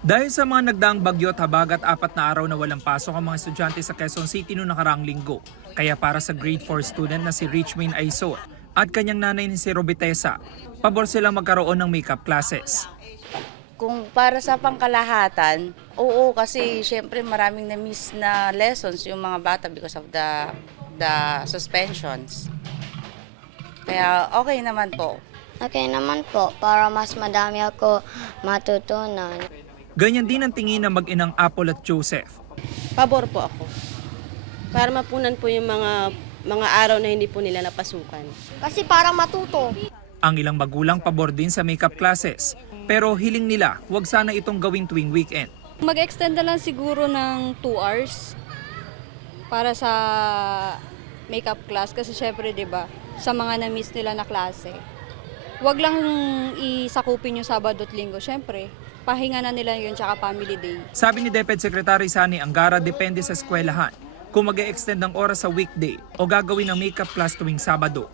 Dahil sa mga nagdaang bagyo at habagat 4 na araw na walang pasok ang mga estudyante sa Quezon City noong nakaraang linggo. Kaya para sa grade 4 student na si Richmaine Aizon at kanyang nanay ni si Robitesa, pabor silang magkaroon ng makeup classes. Kung para sa pangkalahatan, oo, kasi syempre maraming na-miss na lessons yung mga bata because of the suspensions. Kaya okay naman po. Okay naman po, para mas madami ako matutunan. Ganyan din ang tingin ng mag-inang Apple at Joseph. Pabor po ako. Para mapunan po yung mga araw na hindi po nila napasukan. Kasi para matuto. Ang ilang magulang pabor din sa makeup classes. Pero hiling nila, huwag sana itong gawin tuwing weekend. Mag-extend na lang siguro ng 2 hours para sa makeup class kasi syempre 'di ba, sa mga na-miss nila na klase. Huwag lang isakupin yung Sabado at Linggo, syempre. Pahinga na nila yun tsaka family day. Sabi ni DepEd Secretary Sani Angara, depende sa eskwelahan kung mag-extend ng oras sa weekday o gagawin ng makeup class tuwing Sabado.